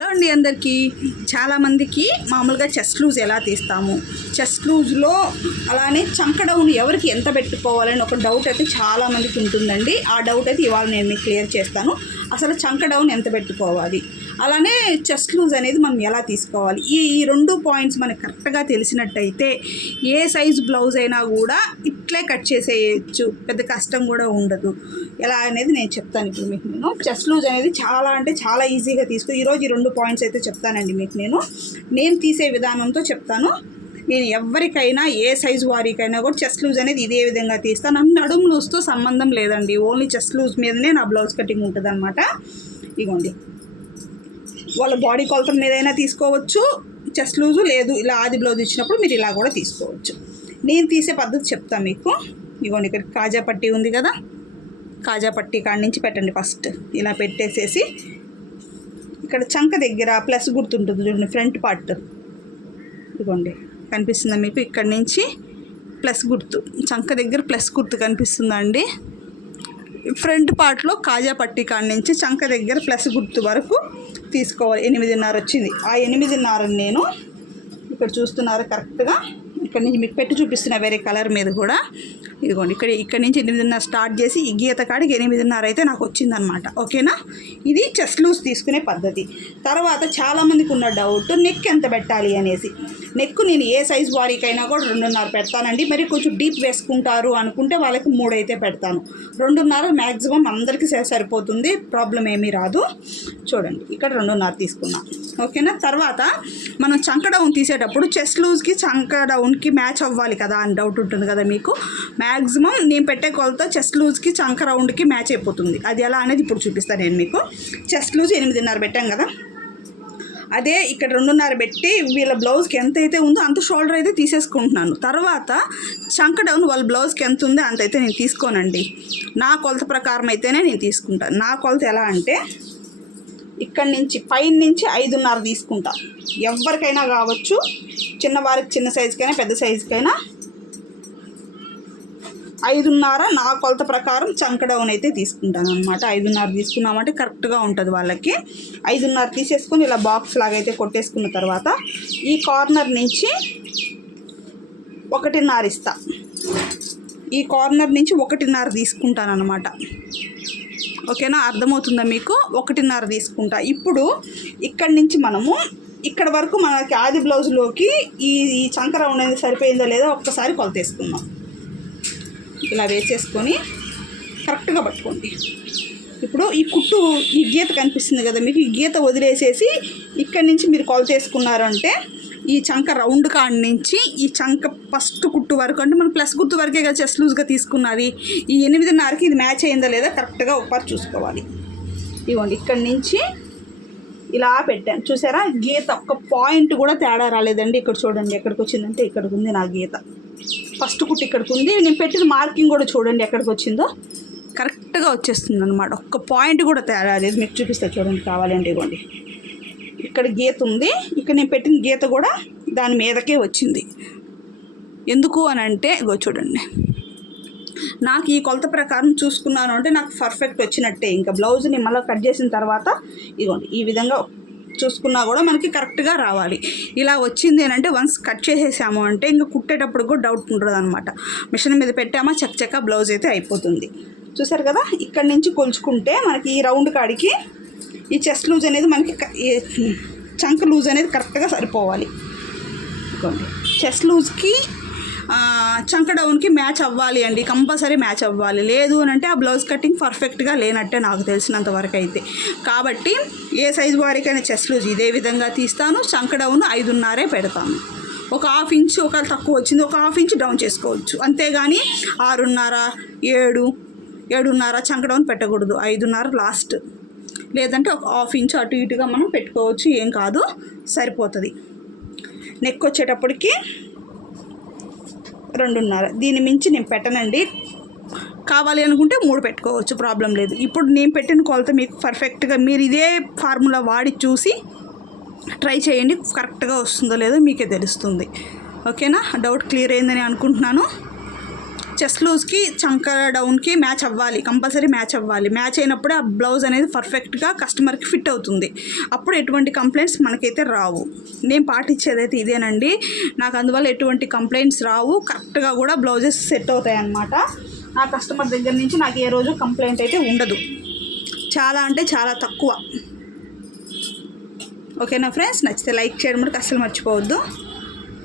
Hello అండి అందరికీ. చాలామందికి మామూలుగా చెస్ట్ లూజ్ ఎలా తీస్తాము, చెస్ట్ లూజ్లో అలానే చంక డౌన్ ఎవరికి ఎంత పెట్టుకోవాలని ఒక డౌట్ అయితే చాలామందికి ఉంటుందండి. ఆ డౌట్ అయితే ఇవాళ నేను మీకు క్లియర్ చేస్తాను. అసలు చంక డౌన్ ఎంత పెట్టుకోవాలి, అలానే చెస్ట్ లూజ్ అనేది మనం ఎలా తీసుకోవాలి, ఈ రెండు పాయింట్స్ మనకు కరెక్ట్గా తెలిసినట్టయితే ఏ సైజు బ్లౌజ్ అయినా కూడా ఇట్లే కట్ చేసేయచ్చు, పెద్ద కష్టం కూడా ఉండదు. ఎలా అనేది నేను చెప్తాను ఇప్పుడు మీకు. నేను చెస్ట్ లూజ్ అనేది చాలా అంటే చాలా ఈజీగా ఈరోజు ఈ 2 పాయింట్స్ అయితే చెప్తానండి మీకు. నేను తీసే విధానంతో చెప్తాను. నేను ఎవరికైనా ఏ సైజు వారికైనా కూడా చెస్ట్ లూజ్ అనేది ఇదే విధంగా తీస్తాను. నడుము లూజ్తో సంబంధం లేదండి, ఓన్లీ చెస్ట్ లూజ్ మీదనే నా బ్లౌజ్ కటింగ్ ఉంటుంది అనమాట. ఇగోండి, వాళ్ళ బాడీ కొలత మీదైనా తీసుకోవచ్చు చెస్ట్ లూజు, లేదు ఇలా ఆది బ్లౌజ్ ఇచ్చినప్పుడు మీరు ఇలా కూడా తీసుకోవచ్చు. నేను తీసే పద్ధతి చెప్తాను మీకు. ఇగోండి, ఇక్కడ కాజా పట్టీ ఉంది కదా, కాజా పట్టీ కాడి నుంచి పెట్టండి. ఫస్ట్ ఇలా పెట్టేసేసి ఇక్కడ చంక దగ్గర ప్లస్ గుర్తుంటుంది చూడండి, ఫ్రంట్ పార్ట్. ఇదిగోండి, కనిపిస్తుందా మీకు? ఇక్కడ నుంచి ప్లస్ గుర్తు, చంక దగ్గర ప్లస్ గుర్తు కనిపిస్తుందా అండి? ఫ్రంట్ పార్ట్లో కాజా పట్టీ కాడి నుంచి చంక దగ్గర ప్లస్ గుర్తు వరకు తీసుకోవాలి. 8.5 వచ్చింది. ఆ 8.5 నేను ఇక్కడ చూస్తున్నారు కరెక్ట్గా. ఇక్కడ నుంచి మీకు పెట్టి చూపిస్తున్న వేరే కలర్ మీద కూడా. ఇదిగోండి, ఇక్కడ నుంచి 8.5 స్టార్ట్ చేసి ఈ గీత కాడికి 8.5 అయితే నాకు వచ్చిందనమాట. ఓకేనా? ఇది చెస్ట్ లూజ్ తీసుకునే పద్ధతి. తర్వాత చాలామందికి ఉన్న డౌట్, నెక్ ఎంత పెట్టాలి అనేసి. నెక్ నేను ఏ సైజు వారికైనా కూడా 2.5 పెడతానండి. మరి కొంచెం డీప్ వేసుకుంటారు అనుకుంటే వాళ్ళకి 3 అయితే పెడతాను. 2.5 మ్యాక్సిమం అందరికీ సరిపోతుంది, ప్రాబ్లం ఏమీ రాదు. చూడండి, ఇక్కడ 2.5 తీసుకున్నాం. ఓకేనా? తర్వాత మనం చంక డౌన్ తీసేటప్పుడు చెస్ట్ లూజ్కి చంక డౌన్కి మ్యాచ్ అవ్వాలి కదా అని డౌట్ ఉంటుంది కదా మీకు. మ్యాక్సిమం నేను పెట్టే కొలత చెస్ట్ లూజ్కి చంక రౌండ్కి మ్యాచ్ అయిపోతుంది. అది ఎలా అనేది ఇప్పుడు చూపిస్తాను నేను మీకు. చెస్ట్ లూజ్ 8.5 పెట్టాం కదా, అదే ఇక్కడ 2.5 పెట్టి వీళ్ళ బ్లౌజ్కి ఎంత అయితే ఉందో అంత షోల్డర్ అయితే తీసేసుకుంటున్నాను. తర్వాత చంక డౌన్ వాళ్ళ బ్లౌజ్కి ఎంత ఉందో అంత అయితే నేను తీసుకోనండి. నా కొలత ప్రకారం అయితేనే నేను తీసుకుంటాను. నా కొలత ఎలా అంటే ఇక్కడి నుంచి పైన నుంచి 5.5 తీసుకుంటా. ఎవరికైనా కావచ్చు, చిన్నవారికి చిన్న సైజుకైనా పెద్ద సైజుకైనా 5.5 నా కొలత ప్రకారం చంక డౌన్ అయితే తీసుకుంటాను అనమాట. 5.5 తీసుకున్నామంటే కరెక్ట్గా ఉంటుంది వాళ్ళకి. 5.5 తీసేసుకొని ఇలా బాక్స్ లాగా అయితే కొట్టేసుకున్న తర్వాత ఈ కార్నర్ నుంచి 1.5 ఇస్తా. ఈ కార్నర్ నుంచి 1.5 తీసుకుంటాను అనమాట. ఓకేనా? అర్థమవుతుందా మీకు? 1.5 తీసుకుంటా. ఇప్పుడు ఇక్కడి నుంచి మనము ఇక్కడ వరకు మనకి ఆది బ్లౌజ్లోకి ఈ చంక రౌండ్ అనేది సరిపోయిందో లేదో ఒక్కసారి కొలత వేసుకుందాం. ఇలా వేసేసుకొని కరెక్ట్గా పట్టుకోండి. ఇప్పుడు ఈ కుట్టు, ఈ గీత కనిపిస్తుంది కదా మీకు, ఈ గీత వదిలేసేసి ఇక్కడి నుంచి మీరు కొలత వేసుకున్నారంటే ఈ చంక రౌండ్ కాడి నుంచి ఈ చంక ఫస్ట్ కుట్టు వరకు, అంటే మనం ప్లస్ గుర్తు వరకే కదా చెస్ట్ లూజ్గా తీసుకున్నది. ఈ 8.5కి ఇది మ్యాచ్ అయిందా లేదా కరెక్ట్గా ఒకసారి చూసుకోవాలి. ఇవ్వండి, ఇక్కడి నుంచి ఇలా పెట్టాను చూసారా, గీత ఒక్క పాయింట్ కూడా తేడా రాలేదండి. ఇక్కడ చూడండి ఎక్కడికి వచ్చిందంటే ఇక్కడికి ఉంది నా గీత. ఫస్ట్ కుట్టు ఇక్కడికి ఉంది. నేను పెట్టిన మార్కింగ్ కూడా చూడండి ఎక్కడికి వచ్చిందో, కరెక్ట్గా వచ్చేస్తుంది అనమాట. ఒక్క పాయింట్ కూడా తేడా లేదు. మీకు చూపిస్తా చూడండి కావాలంటే. ఇవ్వండి, ఇక్కడ గీత ఉంది, ఇక్కడ నేను పెట్టిన గీత కూడా దాని మీదకే వచ్చింది. ఎందుకు అని అంటే ఇగో చూడండి, నాకు ఈ కొలత ప్రకారం చూసుకున్నాను అంటే నాకు పర్ఫెక్ట్ వచ్చినట్టే. ఇంకా బ్లౌజ్ని మళ్ళీ కట్ చేసిన తర్వాత ఇగోండి ఈ విధంగా చూసుకున్నా కూడా మనకి కరెక్ట్గా రావాలి. ఇలా వచ్చింది అని అంటే వన్స్ కట్ చేసేసాము అంటే ఇంకా కుట్టేటప్పుడు కూడా డౌట్ ఉంటుంది అనమాట. మిషన్ మీద పెట్టామా చక్క బ్లౌజ్ అయితే అయిపోతుంది. చూసారు కదా, ఇక్కడ నుంచి కొలుచుకుంటే మనకి ఈ రౌండ్ కాడికి ఈ చెస్ట్ లూజ్ అనేది మనకి చంక లూజ్ అనేది కరెక్ట్గా సరిపోవాలి. చెస్ట్ లూజ్కి చంక డౌన్కి మ్యాచ్ అవ్వాలి అండి, కంపల్సరీ మ్యాచ్ అవ్వాలి. లేదు అని అంటే ఆ బ్లౌజ్ కటింగ్ పర్ఫెక్ట్గా లేనట్టే నాకు తెలిసినంత వరకు అయితే. కాబట్టి ఏ సైజు వారికైనా చెస్ట్ లూజ్ ఇదే విధంగా తీస్తాను. చంక డౌన్ 5.5 పెడతాను. ఒక 1/2 ఇంచ్ ఒకవేళ తక్కువ వచ్చింది ఒక 1/2 ఇంచ్ డౌన్ చేసుకోవచ్చు, అంతేగాని 6.5, 7, 7.5 చంక డౌన్ పెట్టకూడదు. 5.5 లాస్ట్, లేదంటే ఒక 1/2 ఇంచ్ అటు ఇటుగా మనం పెట్టుకోవచ్చు, ఏం కాదు, సరిపోతుంది. నెక్ వచ్చేటప్పటికి 2.5, దీని మించి నేను పెట్టనండి. కావాలి అనుకుంటే 3 పెట్టుకోవచ్చు, ప్రాబ్లం లేదు. ఇప్పుడు నేను పెట్టిన కొలత మీకు పర్ఫెక్ట్గా మీరు ఇదే ఫార్ములా వాడి చూసి ట్రై చేయండి, కరెక్ట్గా వస్తుందో లేదో మీకే తెలుస్తుంది. ఓకేనా? డౌట్ క్లియర్ అయిందని అనుకుంటున్నాను. చెస్ట్ లూజ్కి చంక డౌన్కి మ్యాచ్ అవ్వాలి, కంపల్సరీ మ్యాచ్ అవ్వాలి. మ్యాచ్ అయినప్పుడే ఆ బ్లౌజ్ అనేది పర్ఫెక్ట్గా కస్టమర్కి ఫిట్ అవుతుంది. అప్పుడు ఎటువంటి కంప్లైంట్స్ మనకైతే రావు. నేను పాటించేదైతే ఇదేనండి. నాకు అందువల్ల ఎటువంటి కంప్లైంట్స్ రావు. కరెక్ట్గా కూడా బ్లౌజెస్ సెట్ అవుతాయి అన్నమాట. నా కస్టమర్ దగ్గర నుంచి నాకు ఏ రోజు కంప్లైంట్ అయితే ఉండదు. చాలా అంటే చాలా తక్కువ. ఓకేనా ఫ్రెండ్స్, నచ్చితే లైక్ చేయడం కూడా అస్సలు మర్చిపోవద్దు.